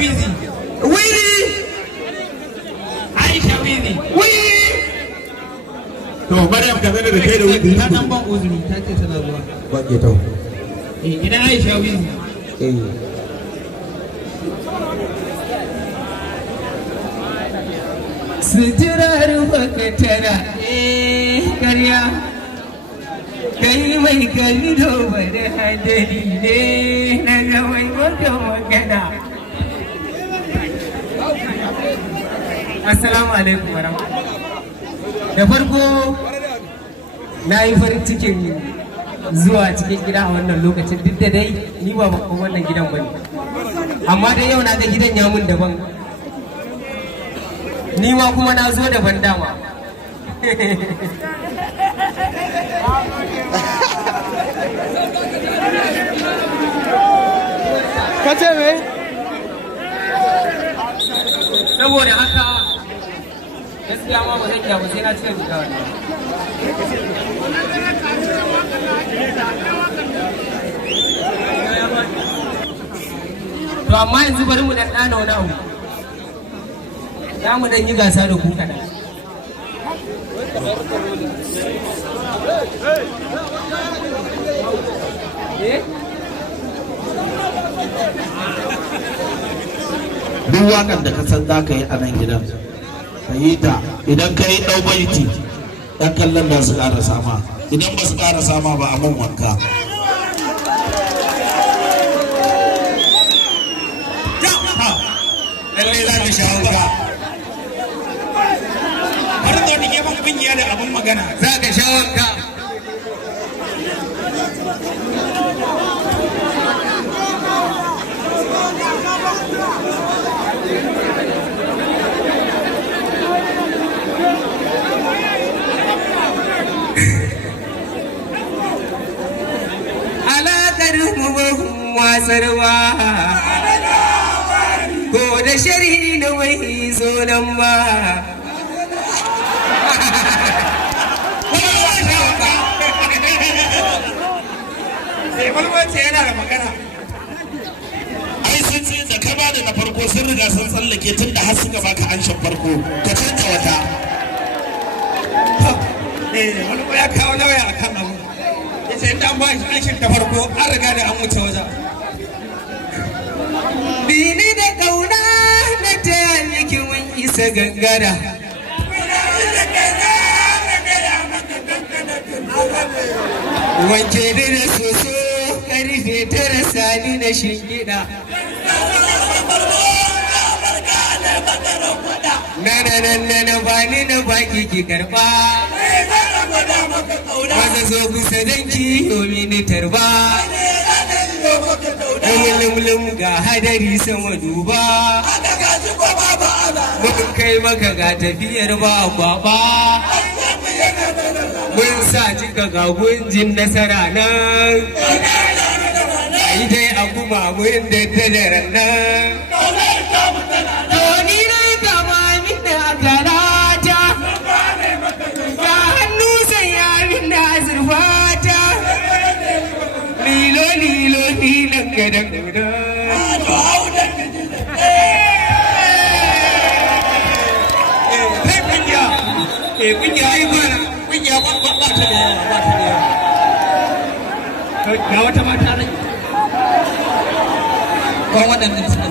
wizi. Wiri. Aisha wizi. Wiri. To Maryam ka zane da kai da wiri. Ta dan ban uzuri ta ce tana zuwa. Ba ke tau. Gidan Aisha wizi. Suturar baka tana karya kai mai kallo bada hadari ne na gawai wata magana. Assalamu alaikum warahmatullahi. Da farko na yi farin cikin zuwa cikin gida a wannan lokacin duk da dai ni ba bakon wannan gidan bane, amma dai yau na ga gidan ya mun daban, ni ma kuma na zo daban dama. Kace me? Saboda haka gaskiya ma ba zan iya ba sai na cire riga wannan. To amma yanzu bari mu dan dana wani abu. Za mu dan yi gasa da ku kaɗan. Duk wakan da ka san za ka yi a nan gidan ka yi ta, idan ka yi ɗau baiti ɗan kallon da su ƙara sama, idan ba su ƙara sama ba a man wanka. Lallai za ka sha hauka. Har da wani gefen kungiya da abin magana. Za ka sha wanka. Alaƙar mu wasarwa ko da shari na mai zo nan ba. Walwace yana da magana. Ai sun ce da ka bada na farko sun riga sun tsallake tun da har suka baka anshin farko ka canza wata. Wani ko ya kawo lauya a kan abu. Ya ce inda an ba shi anshin ta farko an riga da an wuce wajen. Bini da ƙauna na ta yake mun isa gangara. Wanke da soso karfe tara sani na shingida. Na bani na baki ki karba. Maza zo kusa danki yomi ni tarba. Lumlum ga hadari sama duba. Mun kai maka ga tafiyar ba kwaba. Mun sa cika ga gunjin nasara nan. Ai dai a kuma mun da daren nan. To ni dai gaba min da galata. Ga hannu sai ya min da azurfata. Lilo lilan gadan guda. Kungiya yi mana. Kungiya ba ta da yawa, ba ta da yawa. Ga wata mata rai. Kwan waɗannan suna